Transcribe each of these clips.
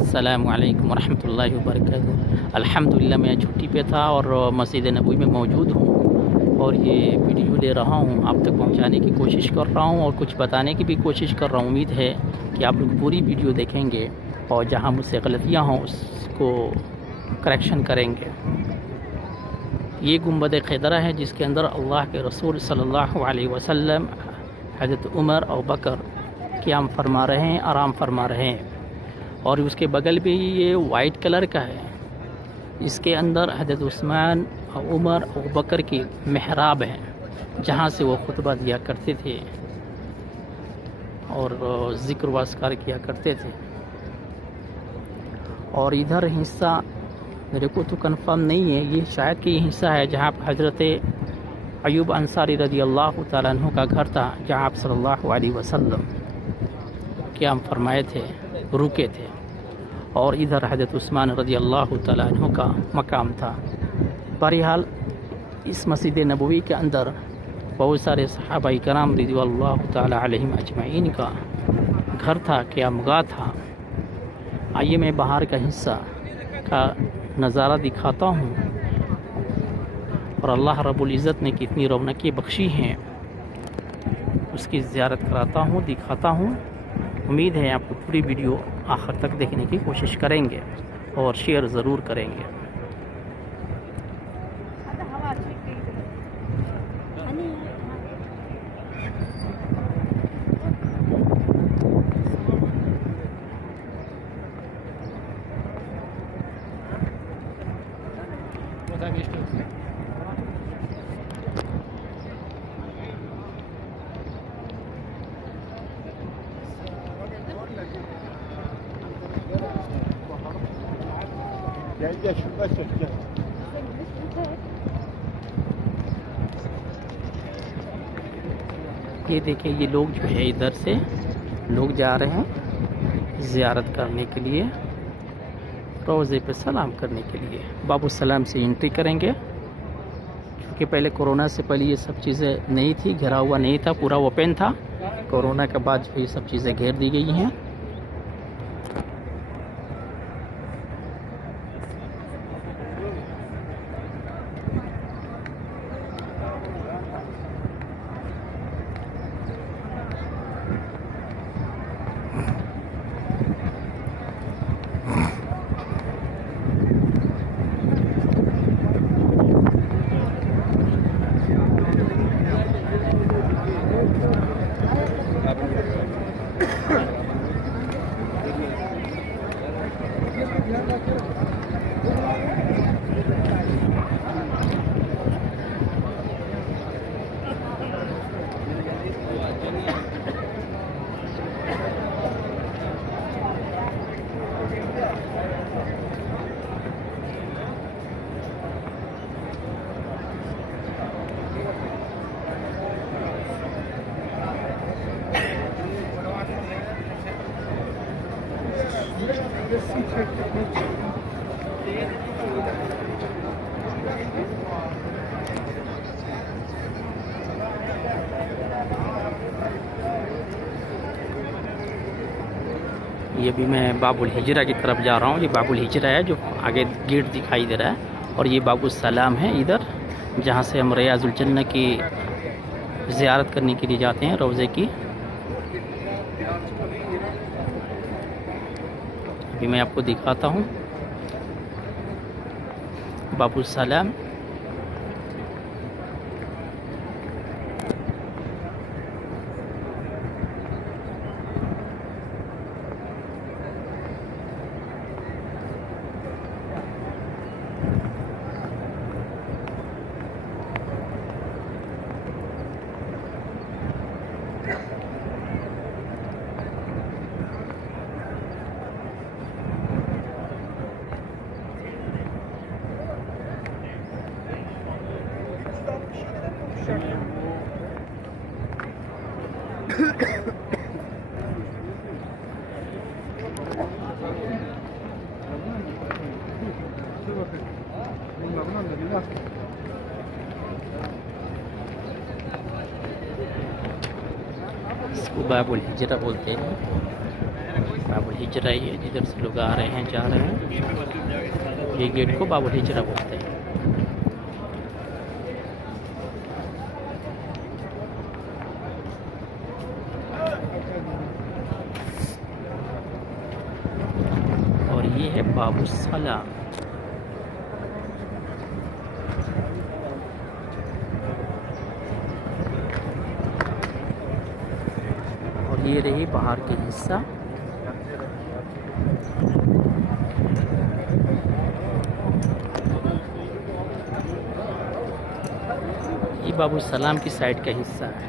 अस्सलामुअलैकुम वरहमतुल्लाहि वबरकातुहू। अल्हम्दुलिल्लाह मैं छुट्टी पे था और मस्जिद नबवी में मौजूद हूँ और ये वीडियो ले रहा हूँ, आप तक पहुँचाने की कोशिश कर रहा हूँ और कुछ बताने की भी कोशिश कर रहा हूँ। उम्मीद है कि आप लोग पूरी वीडियो देखेंगे और जहाँ मुझसे गलतियाँ हों उसको करेक्शन करेंगे। ये गुंबद खिदरा है जिसके अंदर अल्लाह के रसूल सल्लल्लाहु अलैहि वसल्लम, हज़रत उमर और बकर क़याम फरमा रहे हैं, आराम फरमा रहे हैं। और उसके बगल भी ये वाइट कलर का है, इसके अंदर हज़रत उस्मान और उमर और बकर की महराब हैं जहाँ से वो खुतबा दिया करते थे और ज़िक्र व अस्कार किया करते थे। और इधर हिस्सा मेरे को तो कंफर्म नहीं है, ये शायद कि ये हिस्सा है जहाँ पर हज़रत अयूब अंसारी रज़ी अल्लाह तआला अन्हु का घर था, जहाँ आप सल्लल्लाहु अलैहि वसल्लम क़याम फरमाए थे, रुके थे। और इधर हज़रत उस्मान रज़ी अल्लाह तआला अन्हु का मकाम था। बहरहाल इस मस्जिद नबवी के अंदर बहुत सारे सहाबा कराम रज़ियल्लाहु तआला अलैहिम अजमईन का घर था, क़यामगाह था। आइए मैं बाहर का हिस्सा का नज़ारा दिखाता हूँ और अल्लाह रब्बुल इज़्ज़त ने कितनी रौनकें बख्शी हैं उसकी ज़ियारत कराता हूँ, दिखाता हूँ। उम्मीद है आपको पूरी वीडियो आखिर तक देखने की कोशिश करेंगे और शेयर ज़रूर करेंगे। Gel gel şurada çek gel. ये देखिए, ये लोग जो है इधर से लोग जा रहे हैं ज़ियारत करने के लिए, रोज़े पे सलाम करने के लिए। बाबू सलाम से एंट्री करेंगे क्योंकि पहले कोरोना से पहले ये सब चीज़ें नहीं थी, घिरा हुआ नहीं था, पूरा ओपन था। कोरोना के बाद जो ये सब चीज़ें घेर दी गई हैं। ये भी मैं बाबुल हिजरा की तरफ जा रहा हूँ। ये बाबुल हिजरा है जो आगे गेट दिखाई दे रहा है और ये बाबुल सलाम है इधर, जहाँ से हम रियाजुल जन्नह की ज़ियारत करने के लिए जाते हैं, रोज़े की। अभी मैं आपको दिखाता हूँ बाबुल सलाम। इसको बाबुल हिजरा बोलते हैं, बाबुल हिजरा। हिजरा ही है, जिधर से लोग आ रहे हैं जा रहे हैं। ये गेट को बाबुल हिजरा बोलते हैं। और ये है बाबुल सलाम। और ये रही बाहर की हिस्सा। ये बाबुल सलाम की साइड का हिस्सा है।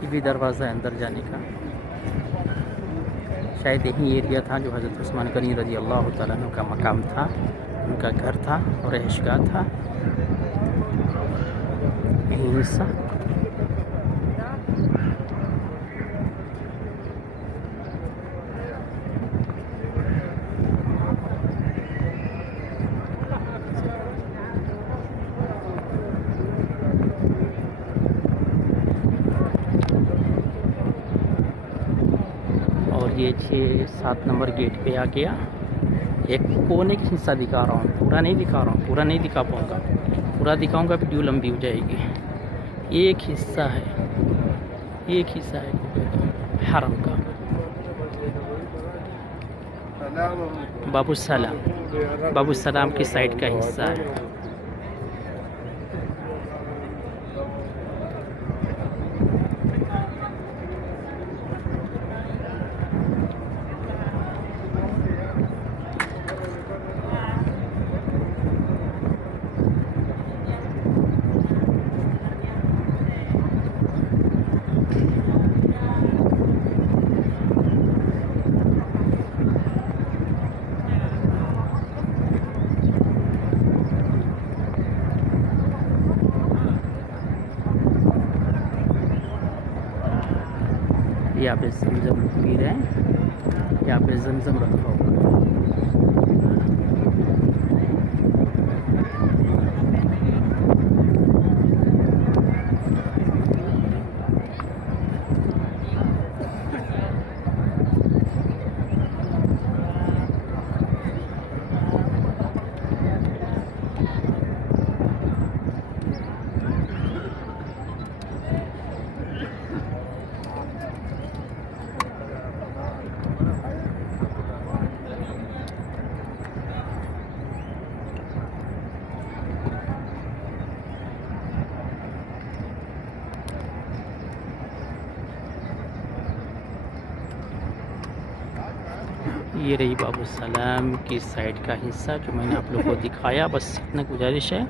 ये भी दरवाज़ा है अंदर जाने का। शायद यही एरिया था जो हज़रत उस्मान गनी रज़ी अल्लाह तआला अन्हु का मकाम था, उनका घर था और रहशगाह था। यही हिस्सा। ये 6-7 नंबर गेट पे आ गया। एक कोने की हिस्सा दिखा रहा हूँ, पूरा नहीं दिखा रहा हूँ, पूरा नहीं दिखा पाऊँगा। पूरा दिखाऊँगा वीडियो लंबी हो जाएगी। एक हिस्सा है, एक हिस्सा है हरम का। बाबुल सलाम, बाबुल सलाम की साइड का हिस्सा है। यहाँ पे जमजम पी रहे हैं, यहाँ पे जमजम रखा हुआ है। ये रही बाबुल सलाम की साइड का हिस्सा जो मैंने आप लोगों को दिखाया। बस इतना गुजारिश है,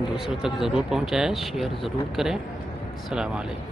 दूसरों तक ज़रूर पहुंचाएं, शेयर ज़रूर करें। अस्सलाम वालेकुम।